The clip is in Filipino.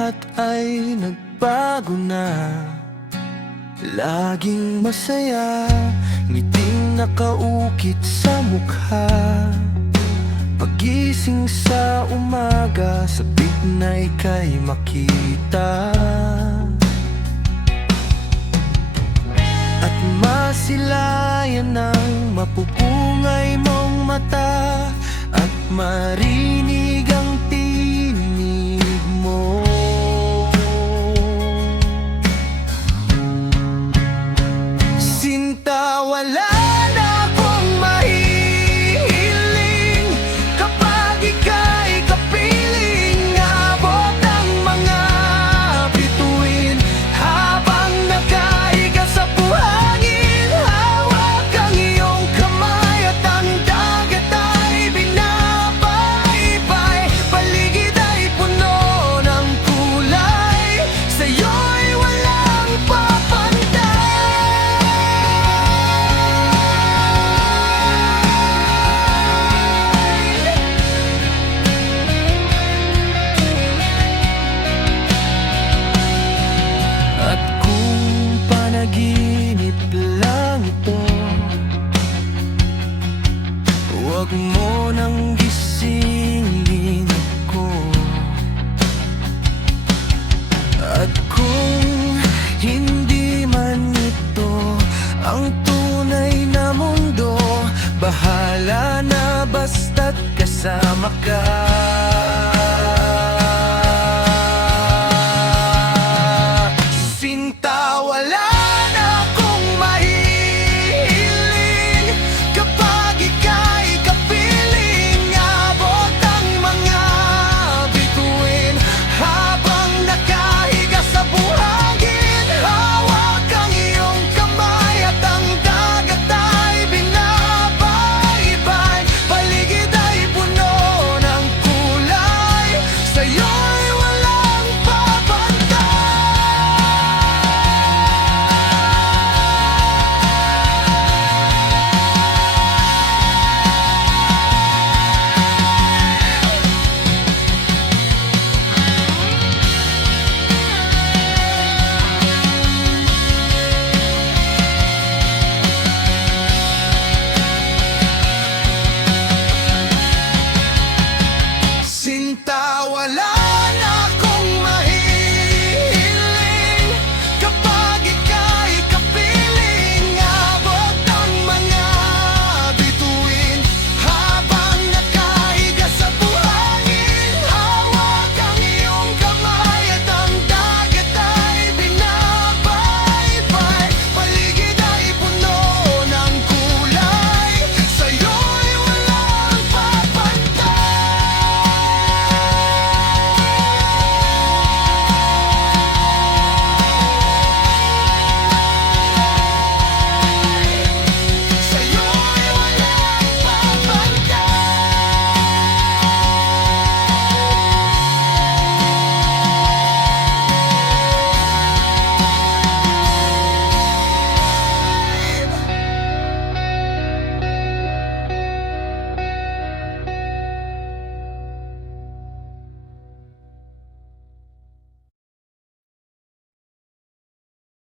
lahat ay nagbago na. Laging masaya, ngiting nakaukit sa mukha. Pagising sa umaga, sabik na ika'y makita. At masilayan ng mapupungay mong mata, at marinig ang tinig mo. Sinta, wala na akong mahihiling kapag ika'y kapiling. Abot ang mga bituin habang nakahiga sa buhangin. Hawak ang iyong kamay at ang dagat ay binabaybay. Paligid ay puno ng kulay, sa'yo'y walang papantay. At kung panaginip lang ito, huwag mo nang gisingin ako. At kung hindi man ito ang tunay na mundo, bahala na basta't kasama ka.